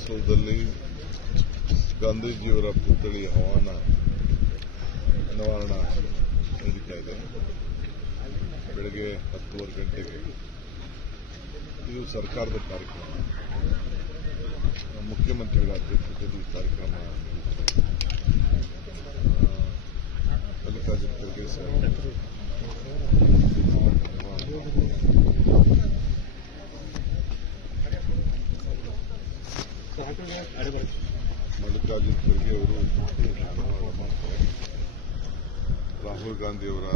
ನೇತೃತ್ವದಲ್ಲಿ ಗಾಂಧೀಜಿಯವರ ಪುತ್ಥಳಿ ಹವಾನ ಅನಾವರಣ ನಡೀತಾ ಇದೆ ಬೆಳಗ್ಗೆ ಹತ್ತುವರೆ ಗಂಟೆಗೆ ಇದು ಸರ್ಕಾರದ ಕಾರ್ಯಕ್ರಮ ಮುಖ್ಯಮಂತ್ರಿಗಳ ಅಧ್ಯಕ್ಷತೆಯಲ್ಲಿ ಈ ಕಾರ್ಯಕ್ರಮ ನಡೆಯುತ್ತೆ. ಆ, ಮಲ್ಲಿಕಾರ್ಜುನ ಖರ್ಗೆ ಸರ್ ಮಲ್ಲಿಕಾರ್ಜುನ ಖರ್ಗೆ ಅವರು ರಾಹುಲ್ ಗಾಂಧಿ ಅವರ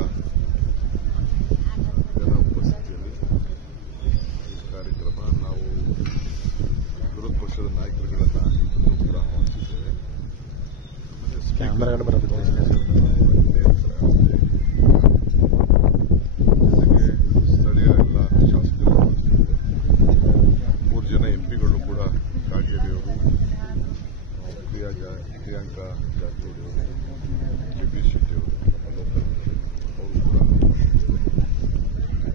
ಜನ ಉಪಸ್ಥಿತಿಯಲ್ಲಿ ಈ ಕಾರ್ಯಕ್ರಮ ನಾವು ವಿರೋಧ ಪಕ್ಷದ ನಾಯಕರುಗಳನ್ನ ಆಹ್ವಾನಿಸಿದ್ದೇವೆ ಆಮೇಲೆ ಸ್ಪೀಕರ್ ಕ್ಯಾಮ್ರಾಗಳು ಬರುತ್ತೆ ಜೊತೆಗೆ ಸ್ಥಳೀಯ ಎಲ್ಲ ಶಾಸಕರು ಆಹ್ವಾನಿಸಿದ್ದೇವೆ ಮೂರು ಜನ ಎಂಪಿಗಳು ಕೂಡ ಕಾಗೇರಿ ಅವರು ಪ್ರಿಯಾ ಜಾ ಪ್ರಿಯಾಂಕಾ ಜಾರಕಿಹೊಳಿ ಅವರು ಜಗದೀಶ್ ಶೆಟ್ಟಿ ಅವರು ನಮ್ಮ ಲೋಕಲ್ ಅವರು ಕೂಡ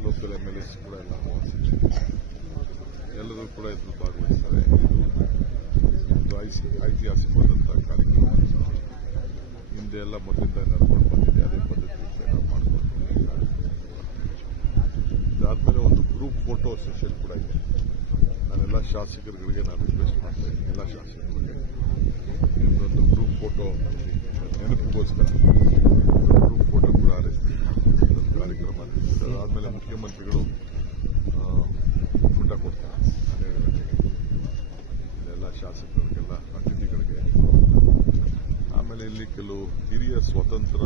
ಲೋಕಲ್ ಎಂ ಎಲ್ ಎಸ್ ಕೂಡ ಎಲ್ಲ ಆಹ್ವಾನಿಸಿದ್ದೇವೆ ಎಲ್ಲರೂ ಕೂಡ ಇದ್ರಲ್ಲಿ ಭಾಗವಹಿಸ್ತಾರೆ ಇದು ಐಸಿ- ಐತಿಹಾಸಿಕವಾದಂತಹ ಕಾರ್ಯಕ್ರಮ ಹಿಂದೆ ಎಲ್ಲ ಮೊದಲಿಂದ ನಡ್ಕೊಂಡು ಬಂದಿದೆ ಅದೇ ಪದ್ಧತಿ ನಾವು ಮಾಡ್ಕೊಂಡು ಇದಾದ್ಮೇಲೆ ಒಂದು ಗ್ರೂಪ್ ಫೋಟೋ ಸೆಷನ್ ಕೂಡ ಇದೆ ನಾನೆಲ್ಲ ಶಾಸಕರುಗಳಿಗೆ ನಾನು ರಿಕ್ವೆಸ್ಟ್ ಮಾಡ್ತಾ ಇದ್ದೀನಿ ಎಲ್ಲ ಶಾಸಕರಿಗೆ ಇದೊಂದು ಗ್ರೂಪ್ ಫೋಟೋ ನೆನಪಿಗೋಸ್ಕರ ಗ್ರೂಪ್ ಫೋಟೋ ಕೂಡ ಅರೇಂಜ್ ಒಂದು ಕಾರ್ಯಕ್ರಮ ಅದಾದ್ಮೇಲೆ ಮುಖ್ಯಮಂತ್ರಿಗಳು ಕೆಲವು ಹಿರಿಯ ಸ್ವತಂತ್ರ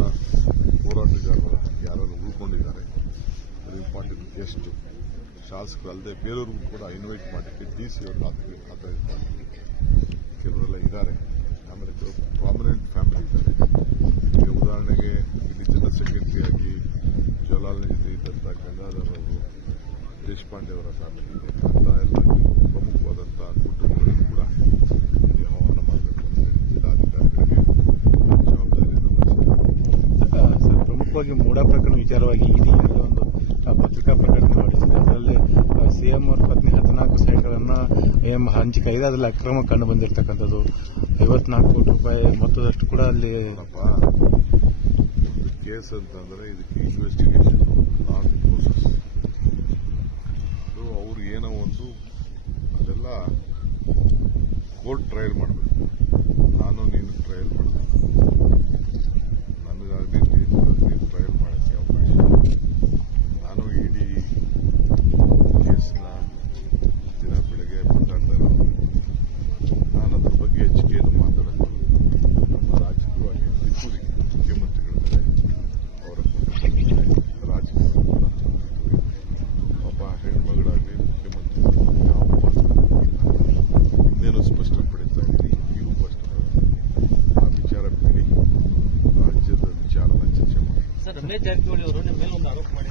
ಹೋರಾಟಗಾರರು ಯಾರು ಉಳ್ಕೊಂಡಿದ್ದಾರೆ. ಇಂಪಾರ್ಟೆಂಟ್ ಗೆಸ್ಟ್ ಶಾಸಕರಲ್ಲದೆ ಬೇರೆಯವ್ರಿಗೂ ಕೂಡ ಇನ್ವೈಟ್ ಮಾಡಲಿಕ್ಕೆ ಡಿ ಸಿ ಅವರು ಇರ್ತಾರೆ ಕೆಲವರೆಲ್ಲ ಇದ್ದಾರೆ. ಆಮೇಲೆ ಕೆಲವು ಪ್ರಾಮಿನೆಂಟ್ ಫ್ಯಾಮಿಲಿ ಇದ್ದಾರೆ. ಉದಾಹರಣೆಗೆ ಇಲ್ಲಿ ಜನರಲ್ ಸೆಕ್ರೆಟರಿ ಆಗಿ ಜವಾಹರ್ಲಾಲ್ ನೆಹರು ಇದ್ದಂಥ ಗಂಗಾಧರ್ ಅವರು ದೇಶಪಾಂಡೆ ಅವರ ಫ್ಯಾಮಿಲಿ ಅಂತ ಎಲ್ಲ ಪ್ರಮುಖವಾದಂಥ ಕುಟುಂಬಗಳನ್ನು ಪ್ರಮುಖವಾಗಿ ಮೂಡ ಪ್ರಕರಣ ವಿಚಾರವಾಗಿ ಇಡಿ ಎಲ್ಲ ಒಂದು ಪತ್ರಿಕಾ ಪ್ರಕಟಣೆ ಮಾಡಿಸಿದೆ ಅದರಲ್ಲಿ ಸಿಎಂ ಅವರ ಪತ್ನಿ ಹದಿನಾಲ್ಕು ಸೈಟ್ಗಳನ್ನು ಎಂ ಹಂಚಿಕೆ ಇದೆ ಅದರಲ್ಲಿ ಅಕ್ರಮ ಕಂಡು ಬಂದಿರತಕ್ಕಂಥದ್ದು. ಐವತ್ನಾಲ್ಕು ಕೋಟಿ ರೂಪಾಯಿ ಮೊತ್ತದಷ್ಟು ಕೂಡ ಅಲ್ಲಿ ಕೇಸ್ ಅಂತಂದ್ರೆ ಇದಕ್ಕೆ ಇನ್ವೆಸ್ಟಿಗೇಷನ್ ಲಾಂಗ್ ಪ್ರೋಸೆಸ್ ಜಾರಕಿಹೊಳಿ ಅವರು ನಿಮ್ಮ ಮೇಲೆ ಒಂದು ಆರೋಪ ಮಾಡಿ